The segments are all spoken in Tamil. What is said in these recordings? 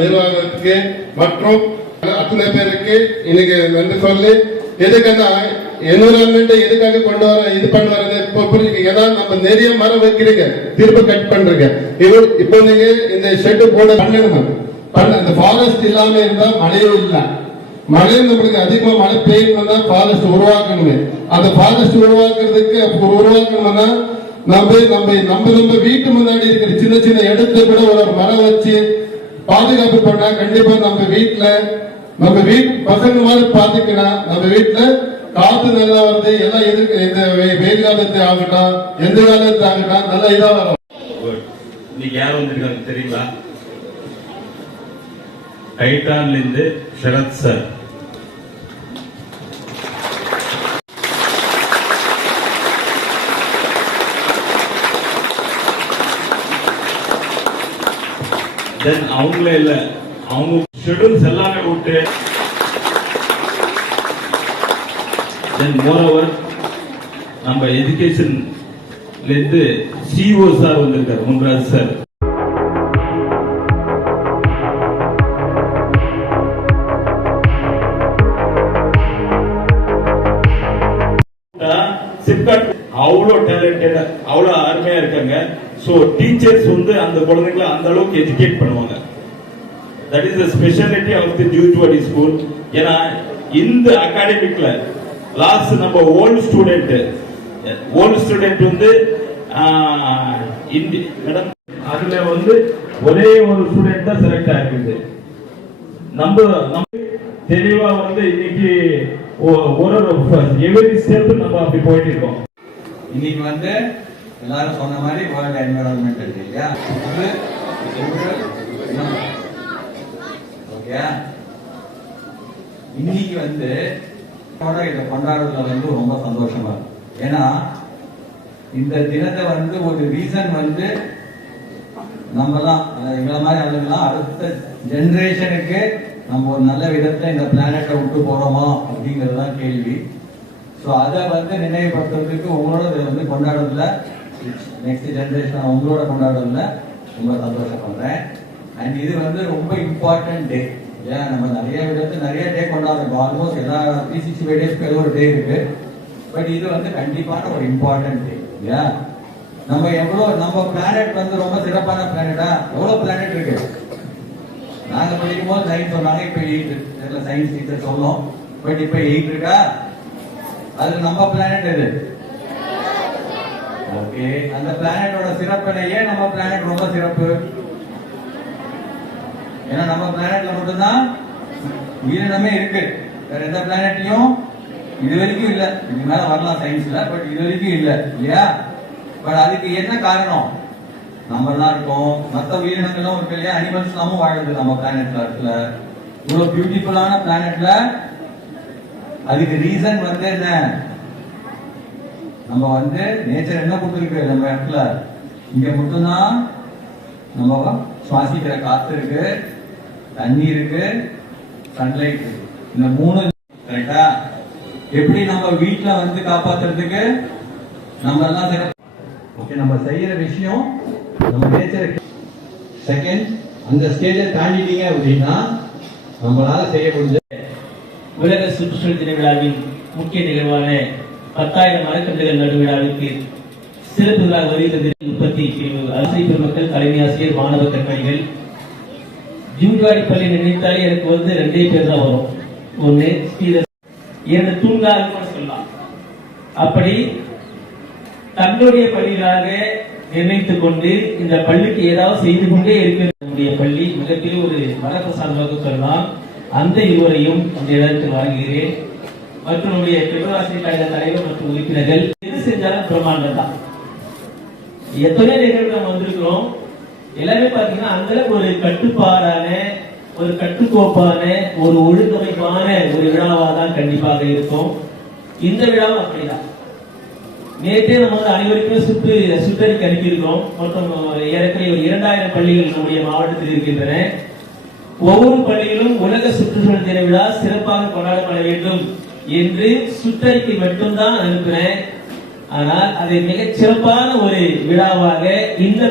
நிர்வாகத்துக்கு மற்றும் அத்தனை பேருக்கு இன்னைக்கு நன்றி சொல்லி எதுக்குன்னா என்விரான்மெண்ட் எதுக்காக கொண்டு வர இது பண்ண வரது ஏதாவது நம்ம நிறைய மரம் வைக்கிறீங்க திரும்ப கட் பண்றீங்க இப்போ நீங்க இந்த ஷெட் போட பண்ணணும் அந்த ஃபாரஸ்ட் இல்லாம இருந்தா மழையும் இல்லை மழையும் நம்மளுக்கு அதிகமா மழை பெய்யணும்னா ஃபாரஸ்ட் உருவாக்கணுமே அந்த ஃபாரஸ்ட் உருவாக்கணும்னா நம்ம வீட்டு முன்னாடி இருக்கிற சின்ன சின்ன இடத்துல கூட ஒரு மரம் வச்சு பாதுகாப்பு பண்ணா கண்டிப்பா நம்ம வீட்டு பசங்க மாதிரி பாத்துக்கணும் நம்ம வீட்டுல காத்து நல்லா வருது எல்லாம் எதுக்கு இந்த வெயில் காலத்து ஆகட்டும் எந்த காலத்து ஆகட்டும் நல்லா இதா வரும். இன்னைக்கு யார் வந்திருக்காங்க தெரியுங்களா? டைட்டான்ல இருந்து சரத் சார். தென் அவங்களே இல்ல அவங்க ஷெட்யூல்ஸ் எல்லாமே விட்டு தென் மோரோவர் நம்ம எஜுகேஷன்ல இருந்து சிஓ சார் வந்திருக்காரு முன்ராஜ் சார். அவ்வளோ டேலண்டட் அவ்வளோ அருமையா இருக்காங்க. சோ டீச்சர்ஸ் வந்து அந்த குழந்தைகளை அந்த அளவுக்கு எஜுகேட் பண்ணுவாங்க. That is the speciality of the tutorial school. ஏன்னா இந்த அகாடமிக்ல லாஸ்ட் நம்ம ஓல்ட் ஸ்டூடெண்ட் வந்து மேடம் அதுல வந்து ஒரே ஒரு ஸ்டூடெண்ட் தான் செலக்ட் ஆகிருக்குது. நம்ம தெளிவா வந்து இன்னைக்கு ஒரு எவரி ஸ்டெப் நம்ம அப்படி போயிட்டு இருக்கோம். இன்னைக்கு வந்து எல்லாரும் சொன்ன மாதிரி வேர்ல்ட் என்விரான்மெண்ட் இருக்கு இல்லையா? ஓகே, இன்னைக்கு வந்து இதை கொண்டாடுறதுல வந்து ரொம்ப சந்தோஷமா இருக்கு. ஏன்னா இந்த தினத்தை வந்து ஒரு ரீசன் வந்து நம்ம தான் எங்களை மாதிரி ஆளுங்கெல்லாம் அடுத்த ஜெனரேஷனுக்கு நம்ம ஒரு நல்ல விதத்துல இந்த பிளானட்டை விட்டு போறோமா அப்படிங்கிறது தான் கேள்வி. ஸோ அதை வந்து நினைவுபடுத்துறதுக்கு உங்களோட வந்து கொண்டாடுறதுல நெக்ஸ்ட் ஜெனரேஷன் உங்களோட கொண்டாடுறதுல ரொம்ப சந்தோஷப்படுறேன். அண்ட் இது வந்து ரொம்ப இம்பார்ட்டன்ட் டே. ஏன் நம்ம நிறைய விதத்துல நிறைய டே கொண்டாடுறோம். ஆல்மோஸ்ட் எல்லா 365 டேஸ்க்கு ஏதோ ஒரு டே இருக்கு. பட் இது வந்து கண்டிப்பான ஒரு இம்பார்ட்டன்ட் டே. இல்லையா? நம்ம பிளானட் வந்து ரொம்ப சிறப்பான பிளானட்டா? எவ்வளவு பிளானட் இருக்கு? நாங்க படிக்கும் போது 9 சொன்னாங்க, இப்ப 8 சயின்ஸ் டீச்சர் சொன்னோம். பட் இப்ப 8 இருக்கா? அது நம்ம பிளானட் எது? ஓகே, அந்த பிளானட்டோட சிறப்பிலேயே நம்ம பிளானட் ரொம்ப சிறப்பு. ஏன்னா நம்ம பிளானட்ல மட்டும்தான் உயிரினமே இருக்கு. வேற எந்த பிளானட்லயும் இது வரைக்கும் இல்ல. இதுக்கு மேல வரலாம் சயின்ஸ்ல, பட் இது வரைக்கும் இல்ல இல்லையா? பட் அதுக்கு என்ன காரணம்? நம்ம எல்லாம் இருக்கோம், மற்ற உயிரினங்களும் இருக்கு இல்லையா? அனிமல்ஸ் எல்லாமும் வாழுது நம்ம பிளானட்ல இருக்குல்ல. இவ்வளவு பியூட்டிஃபுல்லான பிளானட்ல அதுக்கு ரீசன் வந்து என்ன? நம்ம வந்து நேச்சர் என்ன கொடுத்துருக்கு நம்ம இடத்துல? இங்க மட்டும்தான் நம்ம சுவாசிக்கிற காத்து இருக்கு, தண்ணி இருக்கு, சன்லைட் இருக்கு. இந்த 3 கரெக்டா? எப்படி நம்ம வீட்டுல வந்து காப்பாத்துறதுக்கு நம்ம எல்லாம் ஓகே, நம்ம செய்யற விஷயம் நம்ம நேச்சருக்கு செகண்ட் அந்த ஸ்டேஜை தாண்டிட்டீங்க அப்படின்னா நம்மளால செய்ய முடிஞ்ச உலக சுற்றுச்சூழல் தின விழாவின் முக்கிய நிகழ்வான 10,000 மரக்கன்றுகள் நடு விழாவிற்கு சிறப்பு விழா வருகிறது. உற்பத்தி பிரிவு அரசியல் பெருமக்கள், தலைமை ஆசிரியர், மாணவ கண்காணிகள். ஜூன்வாடி பள்ளி நினைத்தாலே எனக்கு வந்து 2 பேர் தான் வரும். ஒன்னு ஸ்ரீதர், 2 தூண்கால் கூட சொல்லலாம். அப்படி தன்னுடைய பள்ளிகளாக நிர்ணயித்துக் கொண்டு இந்த பள்ளிக்கு ஏதாவது செய்து கொண்டே இருக்கிற பள்ளி மிகப்பெரிய ஒரு வரப்பிரசாதமாக சொல்லலாம். அந்த இருவரையும் இந்த இடத்தில் வழங்குகிறேன். மற்றும் நம்முடைய பெருவாசிரியர் கழக தலைவர் மற்றும் உறுப்பினர்கள் எது செஞ்சாலும் பிரமாண்டம் தான். எத்தனை நிகழ்வு நம்ம வந்திருக்கிறோம், எல்லாமே பாத்தீங்கன்னா அந்த ஒரு கட்டுப்பாடான, ஒரு கட்டுக்கோப்பான, ஒரு ஒழுங்கமைப்பான ஒரு விழாவா தான் கண்டிப்பாக இருக்கும். இந்த விழாவும் அப்படிதான். நேற்றே நம்ம வந்து அனைவருக்குமே சுற்றறிக்கை அனுப்பியிருக்கிறோம். மொத்தம் ஏறக்குறைய ஒரு 2000 பள்ளிகள் நம்முடைய மாவட்டத்தில் இருக்கின்றன. ஒவ்வொரு பள்ளியிலும் உலக சுற்றுச்சூழல் தின விழா சிறப்பாக கொண்டாடப்பட வேண்டும் என்று சுற்றறிக்கை மட்டும்தான் அனுப்புறேன். ஆனால் அதை மிகச் சிறப்பான ஒரு விழாவாக இந்த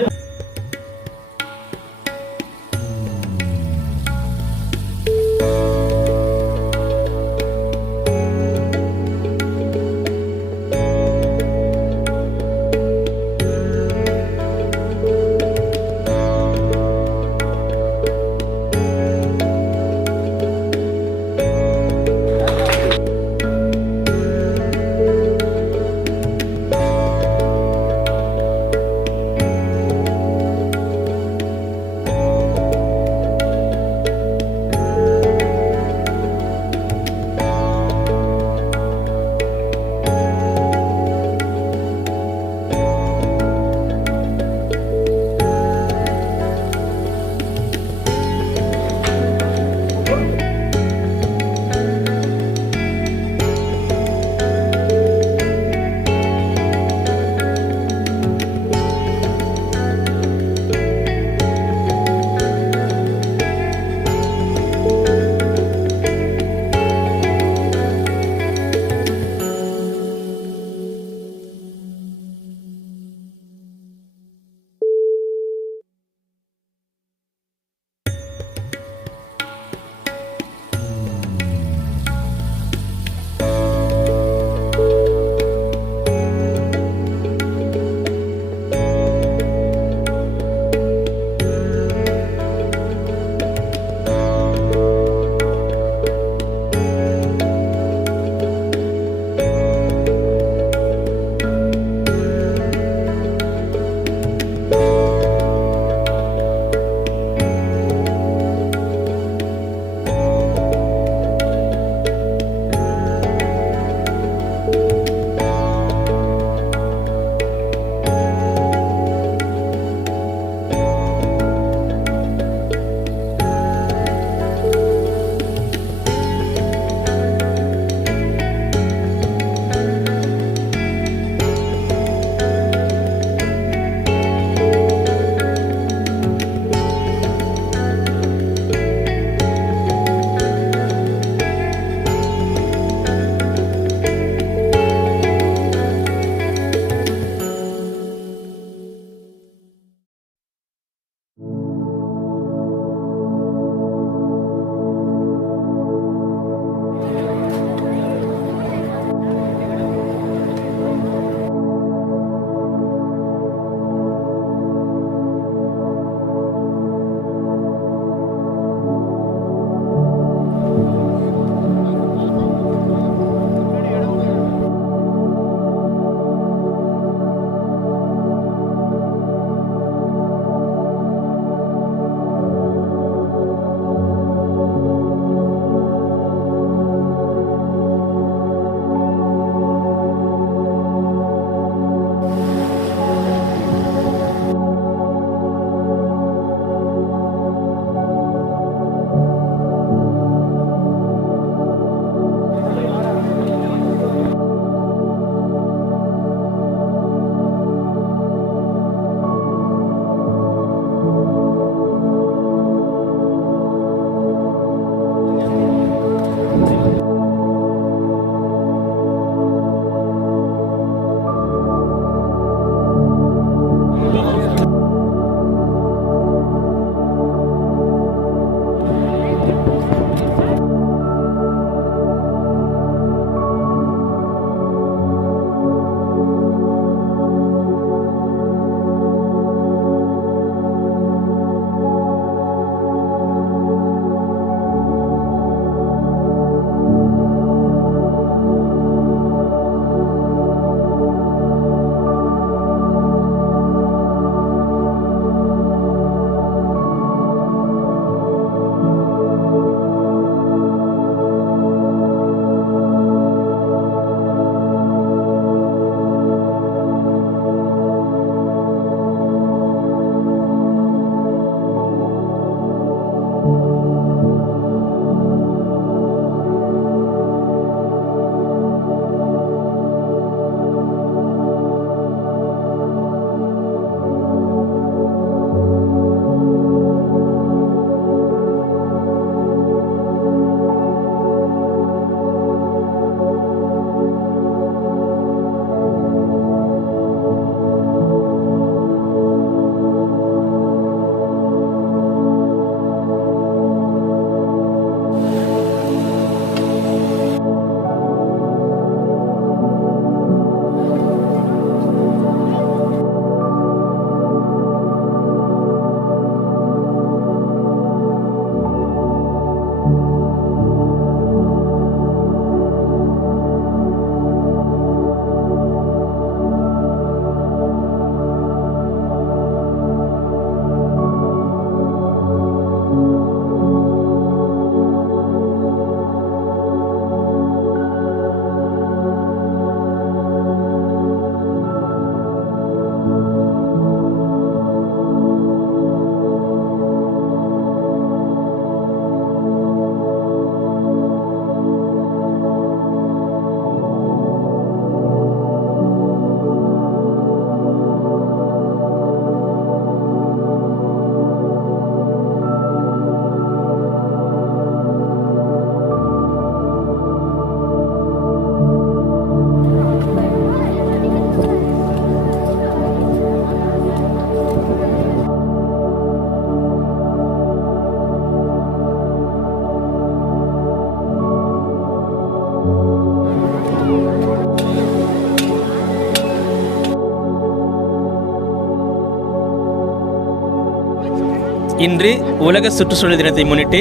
இன்று உலக சுற்றுச்சூழல் தினத்தை முன்னிட்டு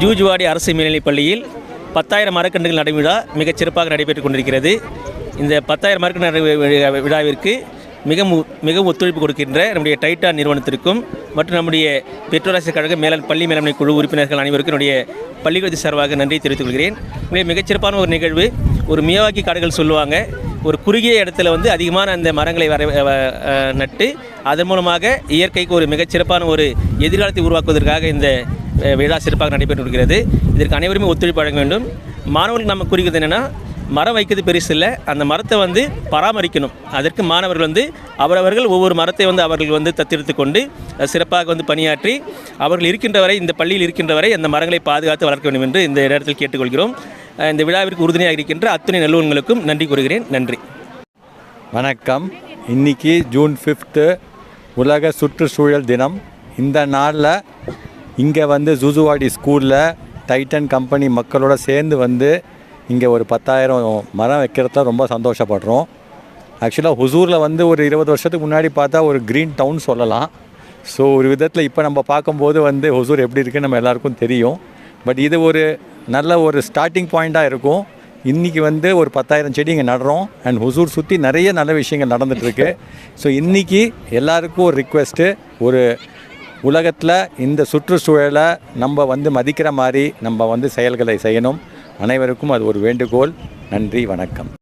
ஜூஜுவாடி அரசு மேல்நிலைப் பள்ளியில் 10,000 மரக்கன்றுகள் நடும் விழா மிகச் சிறப்பாக நடைபெற்றுக் கொண்டிருக்கிறது. இந்த 10,000 மரக்கன்று நடும் விழாவிற்கு மிகவும் ஒத்துழைப்பு கொடுக்கின்ற நம்முடைய டைட்டான் நிறுவனத்திற்கும் மற்றும் நம்முடைய பெற்றோராசிரியர் கழக பள்ளி மேலாண்மை குழு உறுப்பினர்கள் அனைவருக்கும் என்னுடைய பள்ளிக்கூடத்து சார்பாக நன்றி தெரிவித்துக் கொள்கிறேன். மிகச்சிறப்பான ஒரு நிகழ்வு. ஒரு மியாவாக்கி காடுகள் சொல்லுவாங்க, ஒரு குறுகிய இடத்துல அதிகமான அந்த மரங்களை நட்டு அதன் மூலமாக இயற்கைக்கு ஒரு மிகச்சிறப்பான ஒரு எதிர்காலத்தை உருவாக்குவதற்காக இந்த விழா சிறப்பாக நடைபெற்று வருகிறது. இதற்கு அனைவருமே ஒத்துழைப்பு வழங்க வேண்டும். மாணவர்களுக்கு நம்ம குறிக்கிறது என்னென்னா, மரம் வைக்கிறது பெருசு இல்லை, அந்த மரத்தை பராமரிக்கணும். அதற்கு மாணவர்கள் அவரவர்கள் ஒவ்வொரு மரத்தை அவர்கள் தத்தெடுத்து கொண்டு சிறப்பாக பணியாற்றி அவர்கள் இருக்கின்ற வரை, இந்த பள்ளியில் இருக்கின்ற வரை அந்த மரங்களை பாதுகாத்து வளர்க்க வேண்டும் என்று இந்த இடத்தில் கேட்டுக்கொள்கிறோம். இந்த விழாவிற்கு உறுதுணையாக இருக்கின்ற அத்துணை நல்லுவங்களுக்கும் நன்றி கூறுகிறேன். நன்றி. வணக்கம். இன்னைக்கு ஜூன் 5 உலக சுற்றுச்சூழல் தினம். இந்த நாளில் இங்கே ஜூஜுவாடி ஸ்கூலில் டைட்டன் கம்பெனி மக்களோட சேர்ந்து இங்கே ஒரு 10,000 மரம் வைக்கிறத ரொம்ப சந்தோஷப்படுறோம். ஆக்சுவலாக ஹுசூரில் ஒரு 20 வருஷத்துக்கு முன்னாடி பார்த்தா ஒரு க்ரீன் டவுன் சொல்லலாம். ஸோ ஒரு விதத்தில் இப்போ நம்ம பார்க்கும்போது ஹுசூர் எப்படி இருக்குன்னு நம்ம எல்லாருக்கும் தெரியும். பட் இது ஒரு நல்ல ஒரு ஸ்டார்டிங் பாயிண்ட்டாக இருக்கும். இன்றைக்கி ஒரு 10,000 செடி இங்கே நடுறோம். அண்ட் ஹுசூர் சுற்றி நிறைய நல்ல விஷயங்கள் நடந்துகிட்ருக்கு. ஸோ இன்றைக்கி எல்லாருக்கும் ஒரு ரிக்வெஸ்ட்டு, ஒரு உலகத்தில் இந்த சுற்றுச்சூழலை நம்ம மதிக்கிற மாதிரி நம்ம செயல்களை செய்யணும். அனைவருக்கும் அது ஒரு வேண்டுகோள். நன்றி, வணக்கம்.